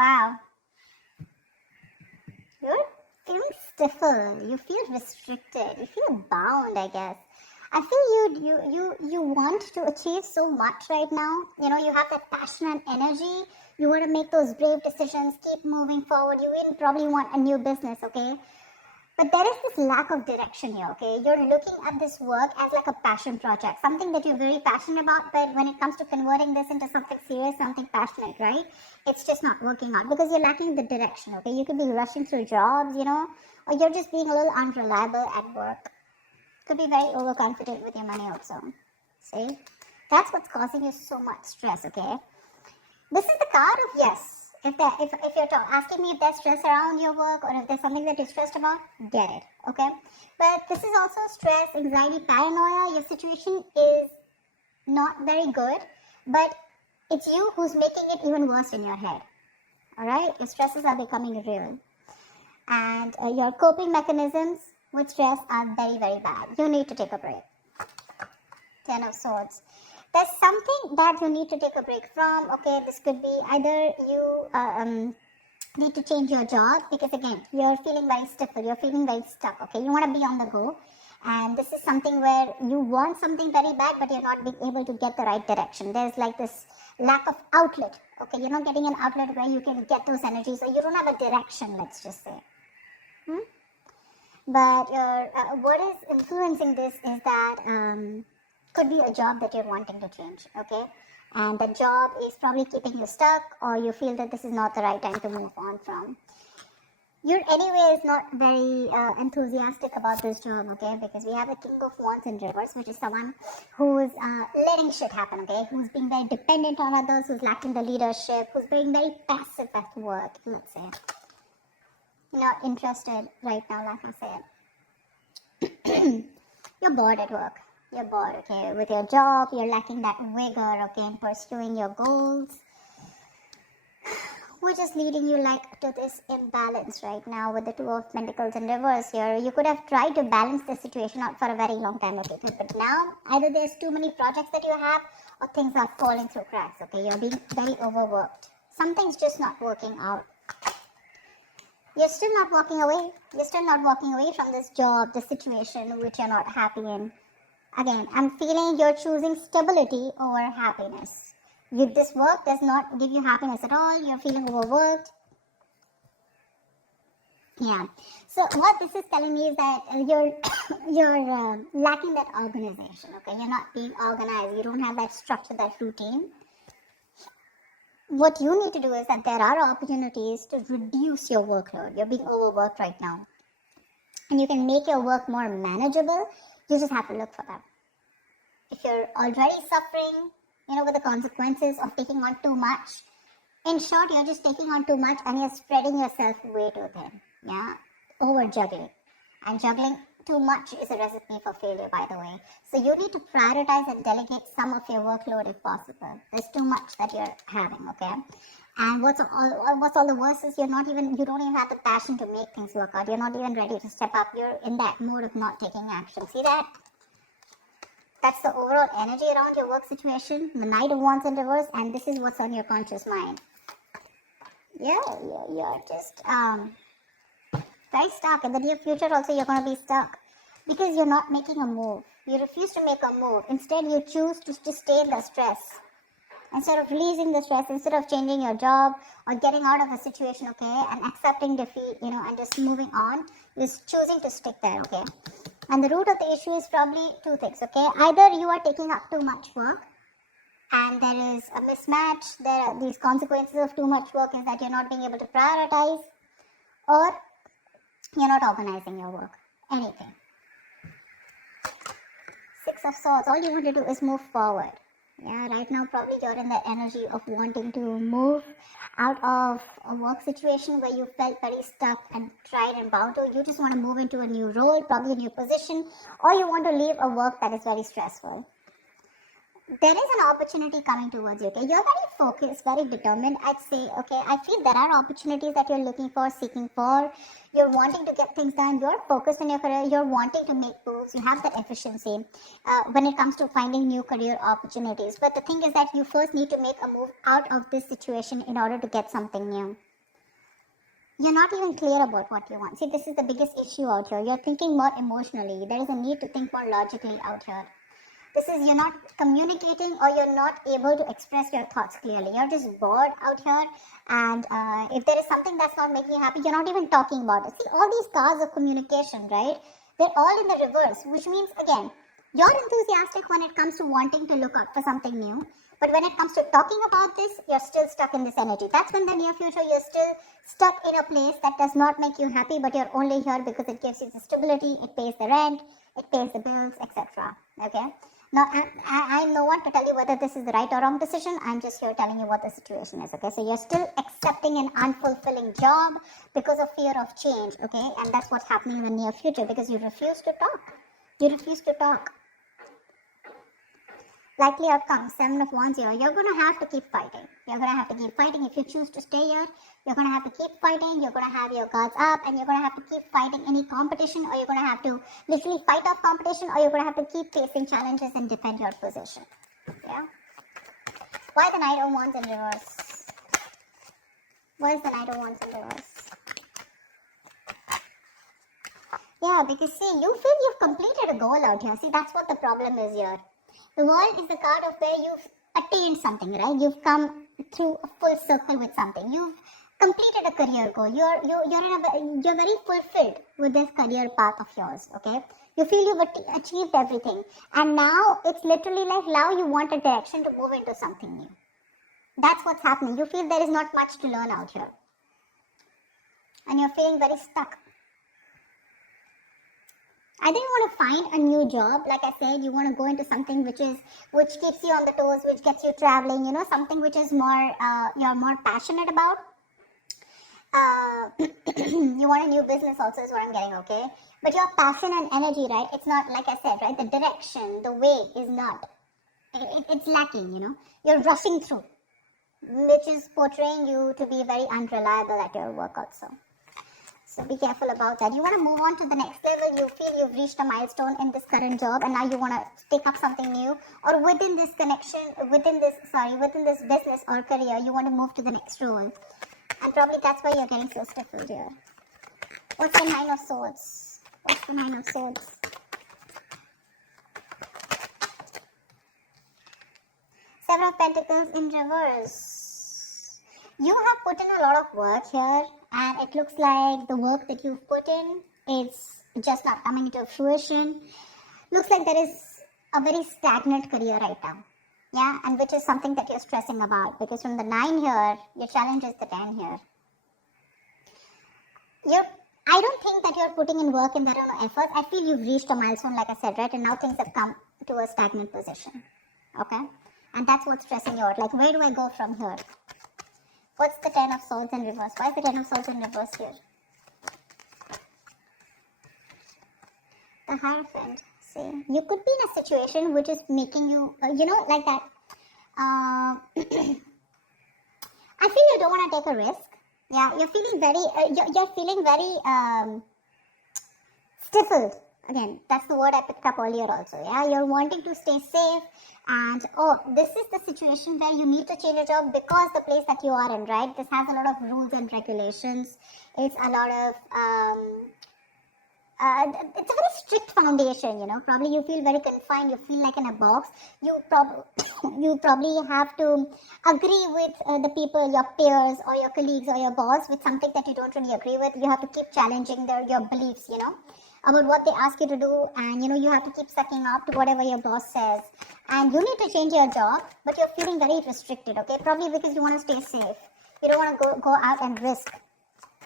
Wow. You're feeling stifled. You feel restricted. You feel bound, I guess. I feel you want to achieve so much right now. You have that passion and energy. You want to make those brave decisions, keep moving forward. You even probably want a new business, okay? But there is this lack of direction here, okay? You're looking at this work as like a passion project, something that you're very passionate about, but when it comes to converting this into something serious, something passionate, right? It's just not working out because you're lacking the direction, okay? You could be rushing through jobs, or you're just being a little unreliable at work. Could be very overconfident with your money also. See? That's what's causing you so much stress, okay? This is the card of yes. If you're asking me if there's stress around your work or if there's something that you're stressed about, get it, okay? But this is also stress, anxiety, paranoia. Your situation is not very good, but it's you who's making it even worse in your head, all right? Your stresses are becoming real. And your coping mechanisms with stress are very, very bad. You need to take a break. 10 of Swords. There's something that you need to take a break from. Okay, this could be either you need to change your job because again, you're feeling very stifled, you're feeling very stuck. Okay, you want to be on the go, and this is something where you want something very bad, but you're not being able to get the right direction. There's like this lack of outlet. Okay, you're not getting an outlet where you can get those energies, or you don't have a direction. Let's just say. But what is influencing this is that. Could be a job that you're wanting to change, okay? And the job is probably keeping you stuck, or you feel that this is not the right time to move on from. You're anyways not very enthusiastic about this job, okay? Because we have the King of Wands in reverse, which is someone who's letting shit happen, okay? Who's being very dependent on others, who's lacking the leadership, who's being very passive at work, let's say. Not interested right now, like I said. You're bored at work. You're bored, okay, with your job. You're lacking that vigor, okay, in pursuing your goals, which is leading you like to this imbalance right now with the Two of Pentacles in reverse here. You could have tried to balance the situation out for a very long time, okay, but now either there's too many projects that you have, or things are falling through cracks, okay. You're being very overworked. Something's just not working out. You're still not walking away. You're still not walking away from this job, the situation which you're not happy in. Again, I'm feeling you're choosing stability over happiness. This work does not give you happiness at all. You're feeling overworked. Yeah. So what this is telling me is that you're lacking that organization. Okay, you're not being organized. You don't have that structure, that routine. What you need to do is that there are opportunities to reduce your workload. You're being overworked right now, and you can make your work more manageable. You just have to look for them. If you're already suffering, with the consequences of taking on too much, in short, you're just taking on too much and you're spreading yourself way too thin. Yeah, over juggling. And juggling too much is a recipe for failure, by the way. So you need to prioritize and delegate some of your workload if possible. There's too much that you're having, okay? And what's all the worst is you don't even have the passion to make things work out. You're not even ready to step up. You're in that mode of not taking action. See that? That's the overall energy around your work situation. The Knight of Wands in reverse, and this is what's on your conscious mind. Yeah, you're just very stuck. In the near future also you're going to be stuck because you're not making a move. You refuse to make a move. Instead, you choose to just stay in the stress. Instead of releasing the stress, instead of changing your job or getting out of a situation, okay, and accepting defeat, and just moving on, you're choosing to stick there, okay. And the root of the issue is probably two things, okay. Either you are taking up too much work and there is a mismatch, there are these consequences of too much work is that you're not being able to prioritize, or you're not organizing your work, anything. Six of Swords, all you want to do is move forward. Yeah, right now probably you're in the energy of wanting to move out of a work situation where you felt very stuck and tried and bound to. You just want to move into a new role, probably a new position, or you want to leave a work that is very stressful. There is an opportunity coming towards you, okay? You're very focused, very determined, I'd say, okay? I feel there are opportunities that you're looking for, seeking for. You're wanting to get things done. You're focused in your career. You're wanting to make moves. You have that efficiency when it comes to finding new career opportunities. But the thing is that you first need to make a move out of this situation in order to get something new. You're not even clear about what you want. See, this is the biggest issue out here. You're thinking more emotionally. There is a need to think more logically out here. This is, you're not communicating, or you're not able to express your thoughts clearly. You're just bored out here, and if there is something that's not making you happy, you're not even talking about it. See, all these cards of communication, right? They're all in the reverse, which means, again, you're enthusiastic when it comes to wanting to look out for something new. But when it comes to talking about this, you're still stuck in this energy. That's when the near future, you're still stuck in a place that does not make you happy, but you're only here because it gives you the stability, it pays the rent, it pays the bills, etc. Okay? Now, I'm no one to tell you whether this is the right or wrong decision. I'm just here telling you what the situation is, okay? So you're still accepting an unfulfilling job because of fear of change, okay? And that's what's happening in the near future because you refuse to talk. You refuse to talk. Likely outcome, 7 of Wands here. You're going to have to keep fighting. You're going to have to keep fighting. If you choose to stay here, you're going to have to keep fighting. You're going to have your guards up, and you're going to have to keep fighting any competition, or you're going to have to literally fight off competition, or you're going to have to keep facing challenges and defend your position. Yeah? Why the Knight of Wands in reverse? Why is the Knight of Wands in reverse? Yeah, because see, you feel you've completed a goal out here. See, that's what the problem is here. The World is the card of where you've attained something, right? You've come through a full circle with something. You've completed a career goal. You're very fulfilled with this career path of yours, okay? You feel you've achieved everything. And now it's literally like now you want a direction to move into something new. That's what's happening. You feel there is not much to learn out here. And you're feeling very stuck. Either you want to find a new job, like I said, you want to go into something which keeps you on the toes, which gets you traveling, you know, something which is more, you're more passionate about. You want a new business also is what I'm getting, okay? But your passion and energy, right, it's not, like I said, right, the direction, the way is not, it's lacking, you know. You're rushing through, which is portraying you to be very unreliable at your work also. So be careful about that. You want to move on to the next level. You feel you've reached a milestone in this current job, and now you want to take up something new, or within this connection, within this business or career, you want to move to the next role. And probably that's why you're getting so stifled here. What's the Nine of Swords? What's the Nine of Swords? Seven of Pentacles in reverse. You have put in a lot of work here, and it looks like the work that you've put in is just not coming into fruition. Looks like there is a very stagnant career right now. Yeah, and which is something that you're stressing about, because from the 9 here, your challenge is the 10 here. I don't think that you're putting in work and there are no efforts. I feel you've reached a milestone, like I said, right? And now things have come to a stagnant position. Okay? And that's what's stressing you out. Like, where do I go from here? What's the 10 of Swords in reverse? Why is the 10 of Swords in reverse here? The Hierophant. See, you could be in a situation which is making you, like that. I feel you don't want to take a risk. Yeah, you're feeling very, stifled. Again, that's the word I picked up earlier also. Yeah, you're wanting to stay safe, and this is the situation where you need to change your job because the place that you are in, right? This has a lot of rules and regulations. It's a lot of it's a very strict foundation, Probably you feel very confined. You feel like in a box. You probably have to agree with the people, your peers or your colleagues or your boss with something that you don't really agree with. You have to keep challenging your beliefs, about what they ask you to do, and you have to keep sucking up to whatever your boss says. And you need to change your job, but you're feeling very restricted, okay? Probably because you want to stay safe. You don't want to go out and risk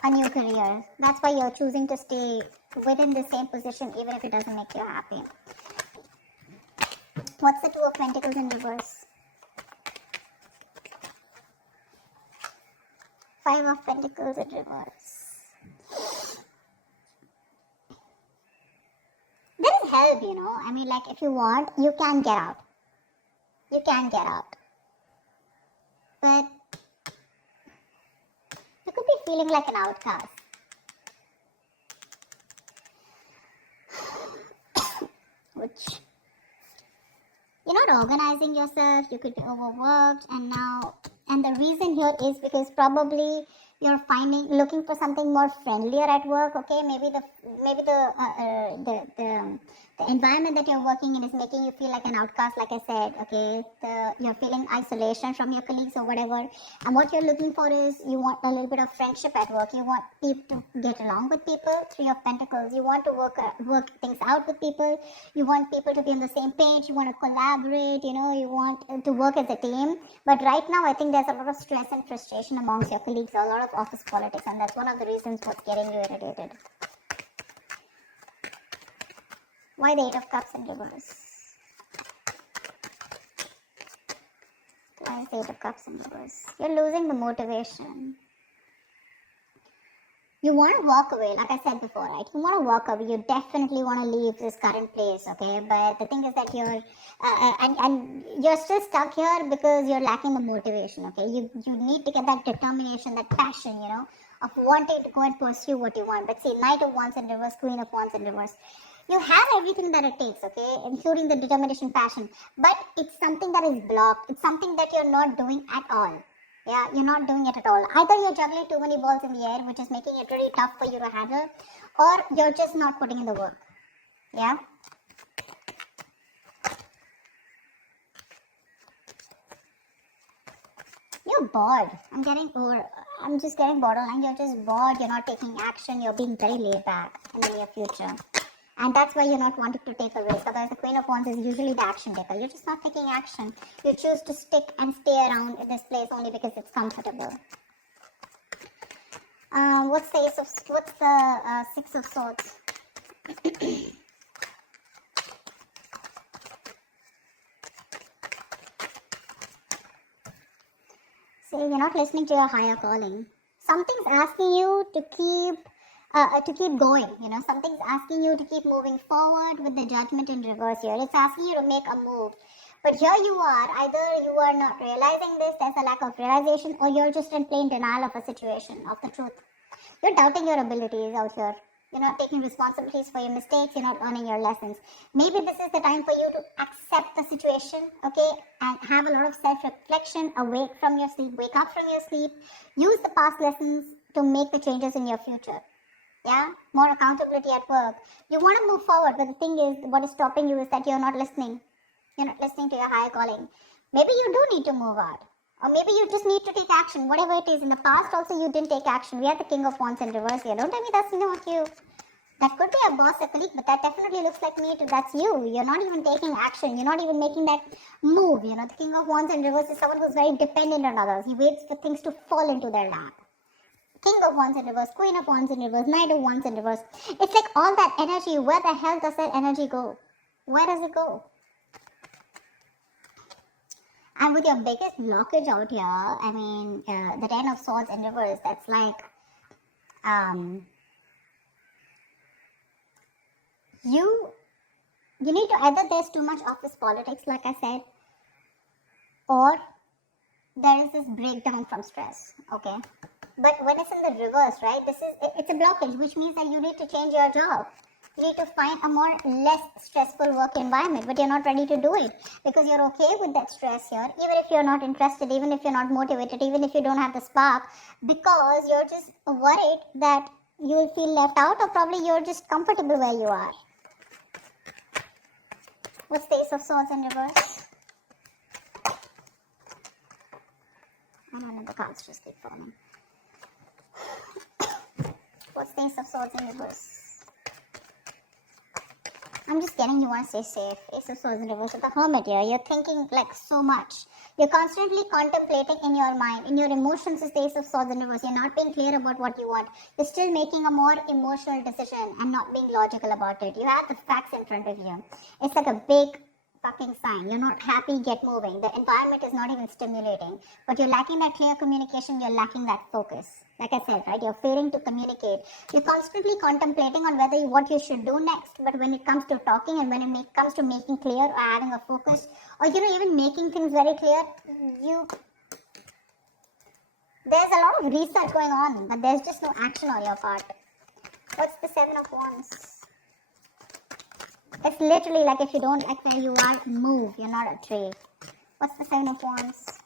a new career. That's why you're choosing to stay within the same position even if it doesn't make you happy. What's the Two of Pentacles in reverse? Five of Pentacles in reverse. There is help, I mean, like, if you want, you can get out. You can get out. But you could be feeling like an outcast. Which, you're not organizing yourself, you could be overworked, and the reason here is because probably you're looking for something more friendlier at work. Okay, maybe the environment that you're working in is making you feel like an outcast, like I said. Okay, you're feeling isolation from your colleagues or whatever, and what you're looking for is you want a little bit of friendship at work. You want people to get along with people. Three of Pentacles. You want to work things out with people. You want people to be on the same page. You want to collaborate. You want to work as a team. But right now, I think there's a lot of stress and frustration amongst your colleagues. A lot of office politics, and that's one of the reasons what's getting you irritated. Why the Eight of Cups in reverse? Why is the Eight of Cups in reverse? You're losing the motivation. You want to walk away, like I said before, right? You want to walk away. You definitely want to leave this current place, okay? But the thing is that you're, and you're still stuck here because you're lacking the motivation, okay? You need to get that determination, that passion, of wanting to go and pursue what you want. But see, Knight of Wands in reverse, Queen of Wands in reverse. You have everything that it takes, okay? Including the determination, passion. But it's something that is blocked. It's something that you're not doing at all. Yeah, you're not doing it at all. Either you're juggling too many balls in the air, which is making it really tough for you to handle, or you're just not putting in the work. Yeah? You're bored. I'm just getting borderline. You're just bored. You're not taking action. You're being very laid back in the near future. And that's why you're not wanting to take a risk. Otherwise, the Queen of Wands is usually the action taker. You're just not taking action. You choose to stick and stay around in this place only because it's comfortable. What's the Six of Swords? See, you're not listening to your higher calling. Something's asking you to keep going, something's asking you to keep moving forward with the Judgment in reverse here. It's asking you to make a move. But here you are, either you are not realizing this, there's a lack of realization, or you're just in plain denial of a situation, of the truth. You're doubting your abilities out here. You're not taking responsibilities for your mistakes, you're not learning your lessons. Maybe this is the time for you to accept the situation, okay, and have a lot of self-reflection, wake up from your sleep, use the past lessons to make the changes in your future. Yeah, more accountability at work. You want to move forward, but the thing is, what is stopping you is that you're not listening. You're not listening to your higher calling. Maybe you do need to move out. Or maybe you just need to take action, whatever it is. In the past also you didn't take action. We have the King of Wands in reverse here. Don't tell me that's not you. That could be a boss, a colleague, but that definitely looks like me. That's you. You're not even taking action. You're not even making that move. The King of Wands in reverse is someone who's very dependent on others. He waits for things to fall into their lap. King of Wands in reverse, Queen of Wands in reverse, Knight of Wands in reverse. It's like all that energy, where the hell does that energy go? Where does it go? And with your biggest blockage out here, the Ten of Swords in reverse, that's like, you need to, either there's too much office politics, like I said, or there is this breakdown from stress, okay? But when it's in the reverse, right, it's a blockage, which means that you need to change your job. You need to find a less stressful work environment, but you're not ready to do it because you're okay with that stress here, even if you're not interested, even if you're not motivated, even if you don't have the spark, because you're just worried that you'll feel left out, or probably you're just comfortable where you are. What's the Ace of Swords in reverse? I don't know, the cards just keep falling. What's the Ace of Swords in reverse? I'm just getting you want to stay safe. Ace of Swords in reverse with the Hermit here. You're thinking like so much. You're constantly contemplating in your mind. In your emotions is the Ace of Swords in reverse. You're not being clear about what you want. You're still making a more emotional decision and not being logical about it. You have the facts in front of you. It's like a big fucking sign. You're not happy, get moving. The environment is not even stimulating. But you're lacking that clear communication. You're lacking that focus. Like I said, right, you're failing to communicate. You're constantly contemplating on what you should do next. But when it comes to talking and when it comes to making clear or having a focus, or even making things very clear, there's a lot of research going on, but there's just no action on your part. What's the Seven of Wands? It's literally like if you don't like where you are, move. You're not a tree. What's the Seven of Wands?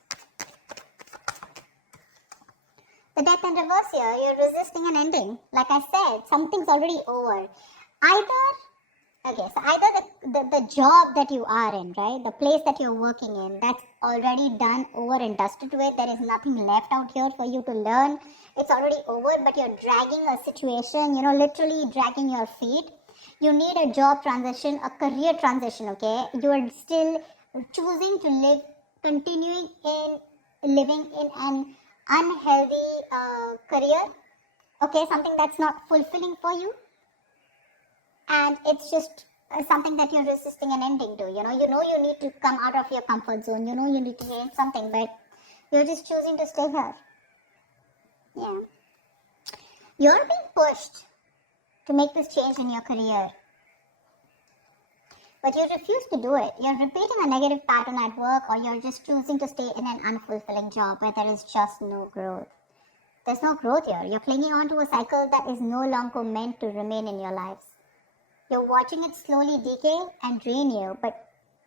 The death in reverse here, you're resisting an ending. Like I said, something's already over. Either the job that you are in, right? The place that you're working in, that's already done, over and dusted with. There is nothing left out here for you to learn. It's already over, but you're dragging a situation, literally dragging your feet. You need a job transition, a career transition, okay? You are still choosing to continuing in living in an unhealthy career, okay? Something that's not fulfilling for you. And it's just something that you're resisting an ending to. You need to come out of your comfort zone. You need to change something, but you're just choosing to stay here. Yeah. You're being pushed to make this change in your career, but you refuse to do it. You're repeating a negative pattern at work, or you're just choosing to stay in an unfulfilling job where there is just no growth. There's no growth here. You're clinging on to a cycle that is no longer meant to remain in your lives. You're watching it slowly decay and drain you, but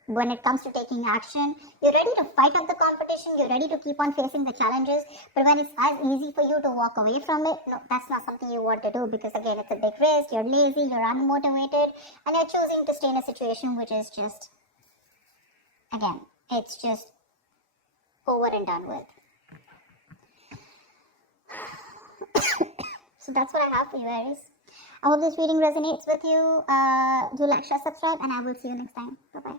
when it comes to taking action, you're ready to fight up the competition, you're ready to keep on facing the challenges, but when it's as easy for you to walk away from it, no, that's not something you want to do, because again, it's a big risk, you're lazy, you're unmotivated, and you're choosing to stay in a situation which is just, again, it's just over and done with. So that's what I have for you, Aries. I hope this reading resonates with you. Do like, share, subscribe, and I will see you next time. Bye-bye.